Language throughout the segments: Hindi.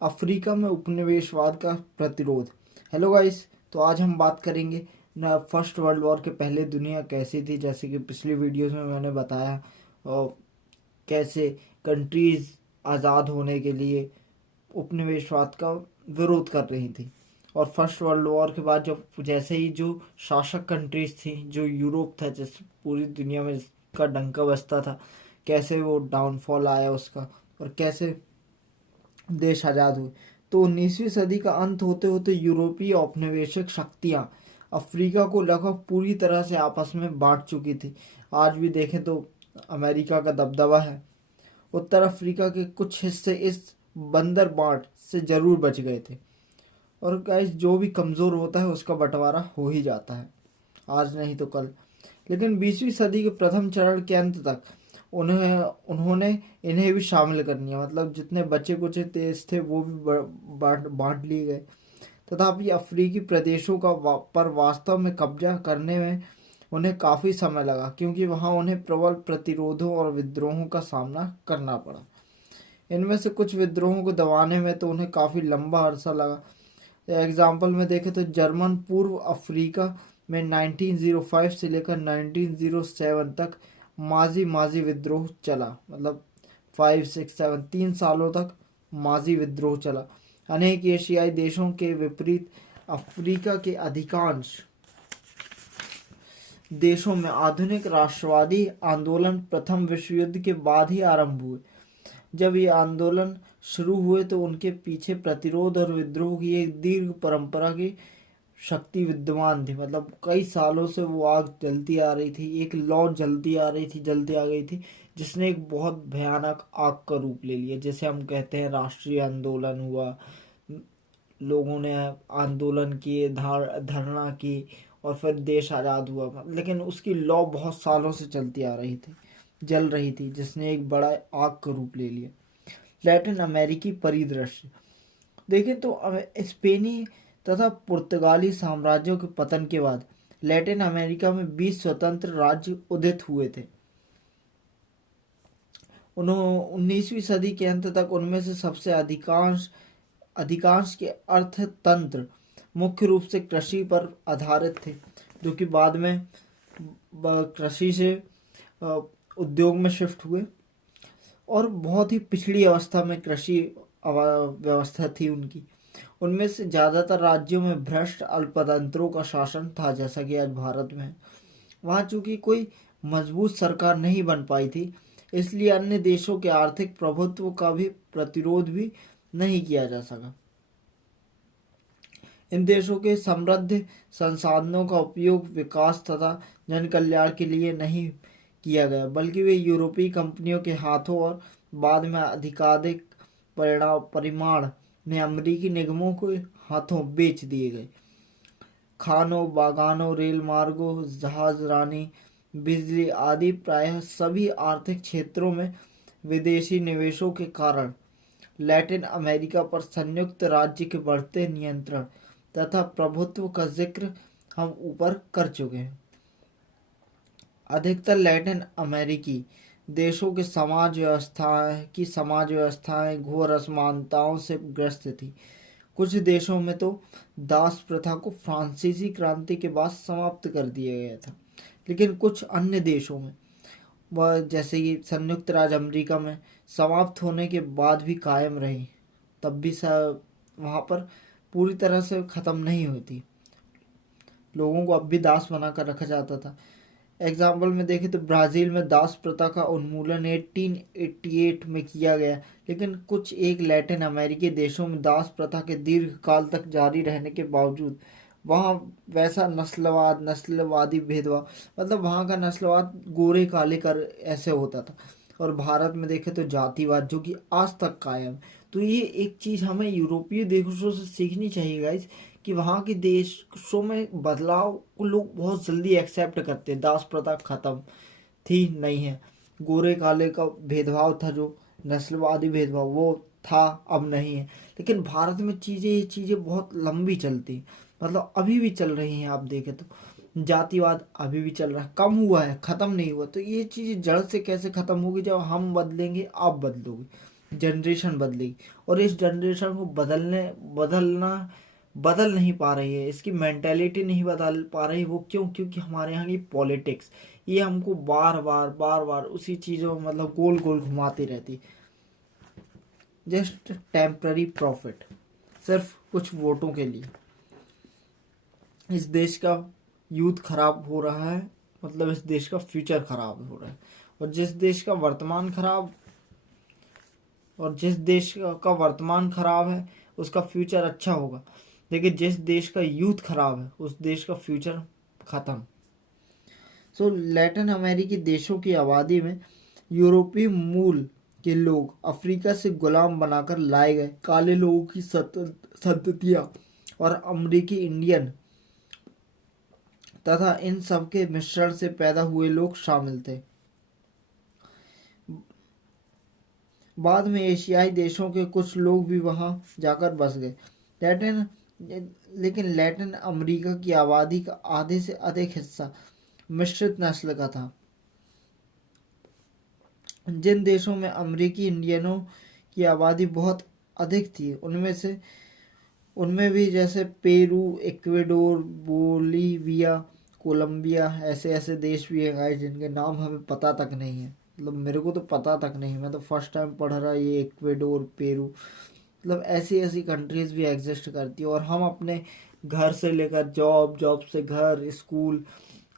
अफ्रीका में उपनिवेशवाद का प्रतिरोध। हेलो गाइस, तो आज हम बात करेंगे ना फर्स्ट वर्ल्ड वॉर के पहले दुनिया कैसी थी। जैसे कि पिछली वीडियोस में मैंने बताया और कैसे कंट्रीज आज़ाद होने के लिए उपनिवेशवाद का विरोध कर रही थी। और फर्स्ट वर्ल्ड वॉर के बाद जब जैसे ही जो शासक कंट्रीज थी, जो यूरोप था, जिस पूरी दुनिया में जिसका डंका बजता था, कैसे वो डाउनफॉल आया उसका और कैसे देश आज़ाद हुए। तो 19वीं सदी का अंत होते होते यूरोपीय औपनिवेशिक शक्तियाँ अफ्रीका को लगभग पूरी तरह से आपस में बांट चुकी थी। आज भी देखें तो अमेरिका का दबदबा है। उत्तर अफ्रीका के कुछ हिस्से इस बंदर बांट से जरूर बच गए थे। और गाइस, जो भी कमज़ोर होता है उसका बंटवारा हो ही जाता है, आज नहीं तो कल। लेकिन 20वीं सदी के प्रथम चरण के अंत तक उन्होंने इन्हें भी शामिल कर लिया। मतलब जितने बचे कुचे देश थे वो भी बांट लिए गए। तथापि अफ्रीकी प्रदेशों पर वास्तव में कब्जा करने में उन्हें काफ़ी समय लगा, क्योंकि वहां उन्हें प्रबल प्रतिरोधों और विद्रोहों का सामना करना पड़ा। इनमें से कुछ विद्रोहों को दबाने में तो उन्हें काफ़ी लंबा अरसा लगा। एग्जाम्पल में देखें तो जर्मन पूर्व अफ्रीका में 1905 से लेकर 1907 तक माजी माजी विद्रोह चला। मतलब 5, 6, 7 3 सालों तक माजी विद्रोह चला। अनेक एशियाई देशों के विपरीत अफ्रीका के अधिकांश देशों में आधुनिक राष्ट्रवादी आंदोलन प्रथम विश्व युद्ध के बाद ही आरंभ हुए। जब ये आंदोलन शुरू हुए तो उनके पीछे प्रतिरोध और विद्रोह की एक दीर्घ परंपरा की शक्ति विद्यमान थी। मतलब कई सालों से वो आग जलती आ रही थी, एक लौ जलती आ रही थी, जलती आ गई थी, जिसने एक बहुत भयानक आग का रूप ले लिया। जैसे हम कहते हैं राष्ट्रीय आंदोलन हुआ, लोगों ने आंदोलन किए, धरना की और फिर देश आज़ाद हुआ। लेकिन उसकी लौ बहुत सालों से चलती आ रही थी, जल रही थी, जिसने एक बड़ा आग का रूप ले लिया। लैटिन अमेरिकी परिदृश्य देखें तो स्पेनी तथा पुर्तगाली साम्राज्यों के पतन के बाद लैटिन अमेरिका में 20 स्वतंत्र राज्य उदित हुए थे। 19वीं सदी के अंत तक उनमें से सबसे अधिकांश के अर्थतंत्र मुख्य रूप से कृषि पर आधारित थे, जो कि बाद में कृषि से उद्योग में शिफ्ट हुए। और बहुत ही पिछड़ी अवस्था में कृषि व्यवस्था थी उनकी। उनमें से ज़्यादातर राज्यों में भ्रष्ट अल्पतंत्रों का शासन था, जैसा कि आज भारत में है। वहाँ चूंकि कोई मजबूत सरकार नहीं बन पाई थी, इसलिए अन्य देशों के आर्थिक प्रभुत्व का भी प्रतिरोध भी नहीं किया जा सका। इन देशों के समृद्ध संसाधनों का उपयोग विकास तथा जन कल्याण के लिए नहीं किया गया, बल्कि वे यूरोपीय कंपनियों के हाथों और बाद में अधिकाधिक परिमाण में अमेरिकी निगमों के हाथों बेच दिए गए। खानों, बागानों, रेल मार्गों, जहाज रानी, बिजली आदि प्रायः सभी आर्थिक क्षेत्रों में विदेशी निवेशों के कारण लैटिन अमेरिका पर संयुक्त राज्य के बढ़ते नियंत्रण तथा प्रभुत्व का जिक्र हम ऊपर कर चुके हैं। अधिकतर लैटिन अमेरिकी देशों के समाज व्यवस्थाएं घोर असमानताओं से ग्रस्त थी। कुछ देशों में तो दास प्रथा को फ्रांसीसी क्रांति के बाद समाप्त कर दिया गया था, लेकिन कुछ अन्य देशों में, वह जैसे कि संयुक्त राज्य अमेरिका में, समाप्त होने के बाद भी कायम रही। तब भी वहाँ पर पूरी तरह से ख़त्म नहीं हुई थी। लोगों को अब भी दास बनाकर रखा जाता था। एग्जाम्पल में देखें तो ब्राज़ील में दास प्रथा का उन्मूलन 1888 में किया गया, लेकिन कुछ एक लैटिन अमेरिकी देशों में दास प्रथा के दीर्घ काल तक जारी रहने के बावजूद वहाँ वैसा नस्लवादी भेदभाव, मतलब वहाँ का नस्लवाद गोरे काले कर ऐसे होता था। और भारत में देखें तो जातिवाद, जो कि आज तक कायम। तो ये एक चीज़ हमें यूरोपीय देशों से सीखनी चाहिए गाइस, कि वहाँ के देशों में बदलाव को लोग बहुत जल्दी एक्सेप्ट करते हैं। दास प्रथा खत्म थी नहीं है, गोरे काले का भेदभाव था, जो नस्लवादी भेदभाव वो था, अब नहीं है। लेकिन भारत में ये चीज़ें बहुत लंबी चलती, मतलब अभी भी चल रही हैं। आप देखें तो जातिवाद अभी भी चल रहा है, कम हुआ है, ख़त्म नहीं हुआ। तो ये चीज़ जड़ से कैसे ख़त्म होगी? जब हम बदलेंगे, आप बदलोगे। जनरेशन बदलेगी, और इस जनरेशन को बदल नहीं पा रही है, इसकी मेंटेलिटी नहीं बदल पा रही। वो क्यों? क्योंकि हमारे यहाँ की पॉलिटिक्स ये हमको बार बार उसी चीज़ों में मतलब गोल गोल घुमाती रहती, जस्ट टेम्पररी प्रॉफिट, सिर्फ कुछ वोटों के लिए। इस देश का यूथ खराब हो रहा है, मतलब इस देश का फ्यूचर खराब हो रहा है। और जिस देश का वर्तमान खराब है उसका फ्यूचर अच्छा होगा, लेकिन जिस देश का यूथ खराब है उस देश का फ्यूचर खत्म। सो लैटिन अमेरिकी देशों की आबादी में यूरोपीय मूल के लोग अफ्रीका से गुलाम बनाकर लाए गए काले लोगों की संततियां और अमेरिकी इंडियन तथा इन सब के मिश्रण से पैदा हुए लोग शामिल थे। बाद में एशियाई देशों के कुछ लोग भी वहां जाकर बस गए। लेकिन लैटिन अमेरिका की आबादी का आधे से अधिक हिस्सा मिश्रित नस्ल का था। जिन देशों में अमेरिकी इंडियनों की आबादी बहुत अधिक थी उनमें भी जैसे पेरू, इक्वेडोर, बोलीविया, कोलंबिया, ऐसे ऐसे देश भी हैं जिनके नाम हमें पता तक नहीं है। मतलब मेरे को तो पता तक नहीं, मैं तो फर्स्ट टाइम पढ़ रहा ये इक्वेडोर, पेरू, मतलब ऐसी ऐसी कंट्रीज भी एग्जिस्ट करती है। और हम अपने घर से लेकर जॉब से घर, स्कूल,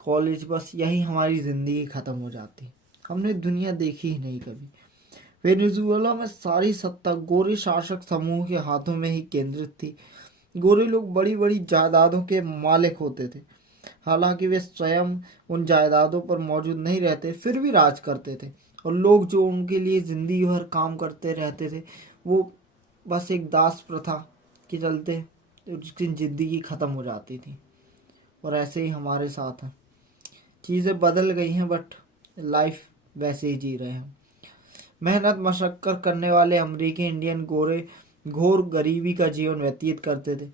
कॉलेज, बस यही हमारी ज़िंदगी ख़त्म हो जाती। हमने दुनिया देखी ही नहीं कभी। वेनेजुएला में सारी सत्ता गोरे शासक समूह के हाथों में ही केंद्रित थी। गोरे लोग बड़ी बड़ी जायदादों के मालिक होते थे। हालांकि वे स्वयं उन जायदादों पर मौजूद नहीं रहते, फिर भी राज करते थे। और लोग जो उनके लिए जिंदगी भर काम करते रहते थे, वो बस एक दास प्रथा के चलते उसकी ज़िंदगी ख़त्म हो जाती थी। और ऐसे ही हमारे साथ है, चीज़ें बदल गई हैं बट लाइफ वैसे ही जी रहे हैं। मेहनत मशक्कत करने वाले अमेरिकी इंडियन गोरे घोर गरीबी का जीवन व्यतीत करते थे।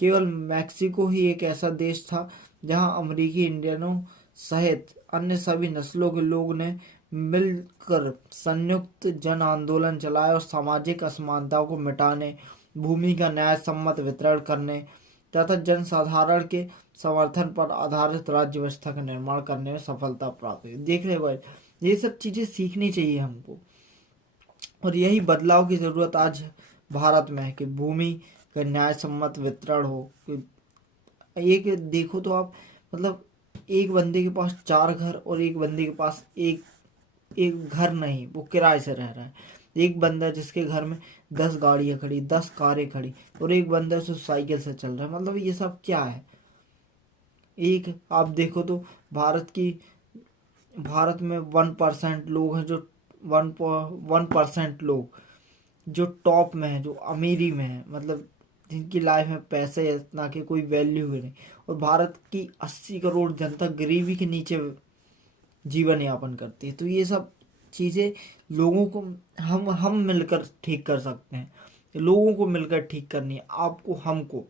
केवल मैक्सिको ही एक ऐसा देश था जहां अमेरिकी इंडियनों सहित अन्य सभी नस्लों के लोग ने मिलकर संयुक्त जन आंदोलन चलाया और सामाजिक असमानताओं को मिटाने, भूमि का न्याय सम्मत वितरण करने तथा जनसाधारण के समर्थन पर आधारित राज्य व्यवस्था का निर्माण करने में सफलता प्राप्त हुई। देख रहे भाई, ये सब चीज़ें सीखनी चाहिए हमको, और यही बदलाव की ज़रूरत आज भारत में है कि भूमि का न्याय सम्मत वितरण हो। कि एक देखो तो आप, मतलब एक बंदे के पास 4 घर और एक बंदे के पास एक घर नहीं, वो किराए से रह रहा है। एक बंदा जिसके घर में 10 गाड़ियाँ खड़ी, 10 कारें खड़ी, और एक बंदा जो साइकिल से चल रहा है। मतलब ये सब क्या है? एक आप देखो तो भारत में 1% लोग हैं जो 1% लोग जो टॉप में है, जो अमीरी में है, मतलब जिनकी लाइफ में पैसे है इतना कि कोई वैल्यू ही नहीं। और भारत की 80 करोड़ जनता गरीबी के नीचे जीवन यापन करती है। तो ये सब चीज़ें लोगों को हम मिलकर ठीक कर सकते हैं। लोगों को मिलकर ठीक करनी है, आपको, हमको।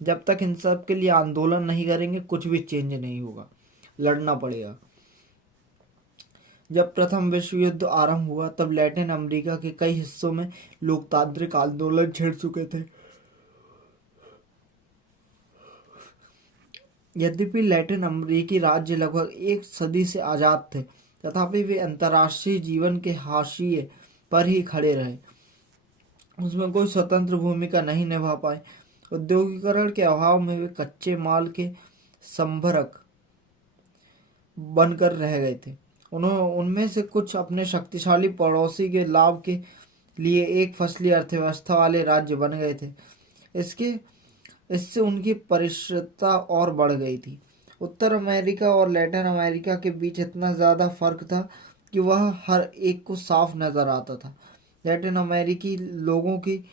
जब तक इन सब के लिए आंदोलन नहीं करेंगे कुछ भी चेंज नहीं होगा, लड़ना पड़ेगा। जब प्रथम विश्व युद्ध आरंभ हुआ तब लैटिन अमेरिका के कई हिस्सों में लोकतांत्रिक आंदोलन छिड़ चुके थे। यद्यपि लैटिन अमेरिकी राज्य लगभग एक सदी से आज़ाद थे, तथापि वे अंतर्राष्ट्रीय जीवन के हाशिए पर ही खड़े रहे। उसमें कोई स्वतंत्र भूमिका नहीं निभा पाए। औद्योगिकरण के अभाव में वे कच्चे माल के संभरक बनकर रह गए थे। उनमें से कुछ अपने शक्तिशाली पड़ोसी के लाभ के लिए एक फसली अर्थव्यवस्था वाले राज्य बन गए थे। इससे उनकी परिश्रमता और बढ़ गई थी। उत्तर अमेरिका और लैटिन अमेरिका के बीच इतना ज़्यादा फर्क था कि वह हर एक को साफ नज़र आता था। लैटिन अमेरिकी लोगों की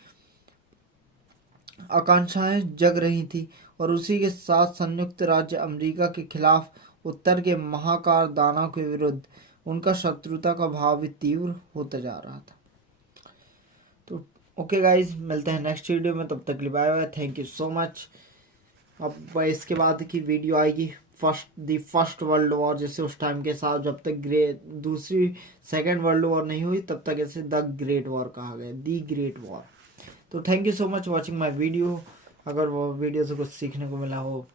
आकांक्षाएं जग रही थी और उसी के साथ संयुक्त राज्य अमेरिका के खिलाफ उत्तर के महाकार दानव के विरुद्ध उनका शत्रुता का भाव भी तीव्र होता जा रहा था। तो ओके गाइज, मिलते हैं नेक्स्ट वीडियो में, तब तक के लिए bye bye, thank you so much. अब इसके बाद की वीडियो आएगी फर्स्ट वर्ल्ड वॉर, जैसे उस टाइम के साथ जब तक दूसरी सेकेंड वर्ल्ड वॉर नहीं हुई तब तक ऐसे द ग्रेट वॉर कहा गया, दी ग्रेट वॉर। तो thank you so much watching my video. अगर वो वीडियो से कुछ सीखने को मिला हो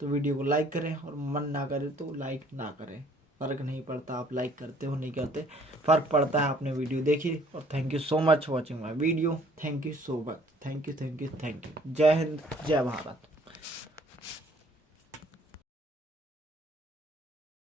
तो वीडियो को लाइक करें, और मन ना करे तो लाइक ना करें, फ़र्क नहीं पड़ता आप लाइक करते हो नहीं करते, फ़र्क पड़ता है आपने वीडियो देखी। और thank you so much watching my video. Thank you so much, thank you. जय हिंद, जय भारत।